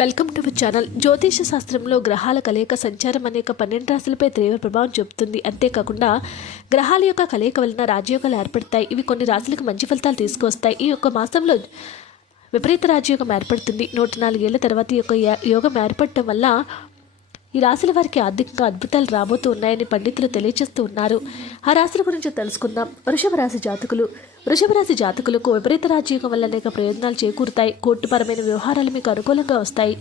Welcome to our channel. జ్యోతిష శాస్త్రంలో గ్రహాల కలయిక సంచారం అనేక పన్నెండు రాశులపై తీవ్ర ప్రభావం చూపుతుంది. అంతేకాకుండా గ్రహాల యొక్క కలయిక వలన రాజయోగాలు ఏర్పడతాయి. ఇవి కొన్ని రాశులకు మంచి ఫలితాలు తీసుకువస్తాయి. ఈ యొక్క మాసంలో విపరీత రాజయోగం ఏర్పడుతుంది. నూట నాలుగేళ్ళ తర్వాత ఈ యొక్క యోగం ఏర్పడటం వల్ల ఈ రాశుల వారికి ఆర్థికంగా అద్భుతాలు రాబోతూ ఉన్నాయని పండితులు తెలియజేస్తూ ఉన్నారు. ఆ రాశుల గురించి తెలుసుకుందాం. వృషభ రాశి జాతకులు. వృషభరాశి జాతకులకు విపరీత రాజ్యాంగం వల్ల అనేక ప్రయోజనాలు చేకూరుతాయి. కోర్టుపరమైన వ్యవహారాలు మీకు అనుకూలంగా వస్తాయి.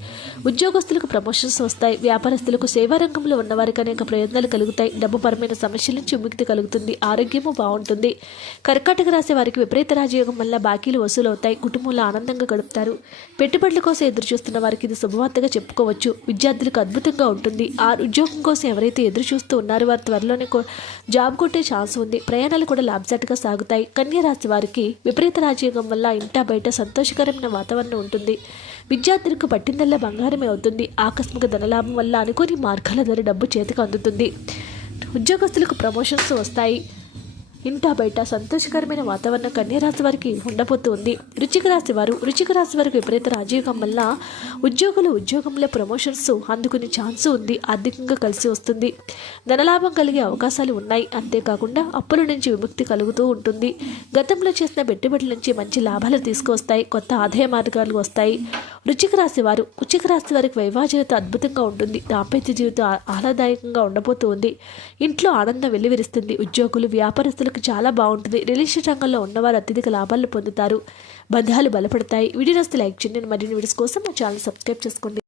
ఉద్యోగస్తులకు ప్రమోషన్స్ వస్తాయి. వ్యాపారస్తులకు సేవా రంగంలో ఉన్నవారికి అనేక ప్రయోజనాలు కలుగుతాయి. డబ్బుపరమైన సమస్యల నుంచి విముక్తి కలుగుతుంది. ఆరోగ్యము బాగుంటుంది. కర్కాటక రాశి వారికి విపరీత రాజయోగం వల్ల బాకీలు వసూలవుతాయి. కుటుంబంలో ఆనందంగా గడుపుతారు. పెట్టుబడుల కోసం ఎదురు చూస్తున్న వారికి ఇది శుభవార్తగా చెప్పుకోవచ్చు. విద్యార్థులకు అద్భుతంగా ఉంటుంది. ఆ ఉద్యోగం కోసం ఎవరైతే ఎదురు చూస్తూ ఉన్నారో వారి త్వరలోనే జాబ్ కొట్టే ఛాన్స్ ఉంది. ప్రయాణాలు కూడా లాభసాటిగా సాగుతాయి. కన్యా రాశి వారికి విపరీత రాజయోగం వల్ల ఇంటా బయట సంతోషకరమైన వాతావరణం ఉంటుంది. విద్యార్థులకు పట్టిందల్లా బంగారమే అవుతుంది. ఆకస్మిక ధనలాభం వల్ల అనుకోని మార్గాల ద్వారా డబ్బు చేతికి అందుతుంది. ఉద్యోగస్తులకు ప్రమోషన్స్ వస్తాయి. ఇంట బయట సంతోషకరమైన వాతావరణం కన్యరాశి వారికి ఉండబోతూ ఉంది రుచిక రాశి వారు రుచిక రాశి వారికి విపరీత రాజయోగం వల్ల ఉద్యోగులు ఉద్యోగంలో ప్రమోషన్స్ అందుకునే ఛాన్స్ ఉంది. ఆర్థికంగా కలిసి వస్తుంది. ధనలాభం కలిగే అవకాశాలు ఉన్నాయి. అంతేకాకుండా అప్పుల నుంచి విముక్తి కలుగుతూ ఉంటుంది. గతంలో చేసిన పెట్టుబడుల నుంచి మంచి లాభాలు తీసుకువస్తాయి కొత్త ఆదాయ మార్గాలు వస్తాయి. రుచిక రాశి వారు రుచిక రాశి వారికి వైవాహ జీవితం అద్భుతంగా ఉంటుంది. దాంపత్య జీవితం ఆహ్లాదాయకంగా ఉండబోతుంది. ఉండబోతూ ఉంది ఇంట్లో ఆనందం వెల్లివిరుస్తుంది. ఉద్యోగులు వ్యాపారస్తులకు చాలా బాగుంటుంది. రియల్ ఎస్టేట్ రంగంలో ఉన్నవారు అత్యధిక లాభాలు పొందుతారు. బంధాలు బలపడతాయి. వీడియోస్ లైక్ చేయండి. మరిన్ని వీడియోస్ కోసం మా ఛానల్ సబ్స్క్రైబ్ చేసుకోండి.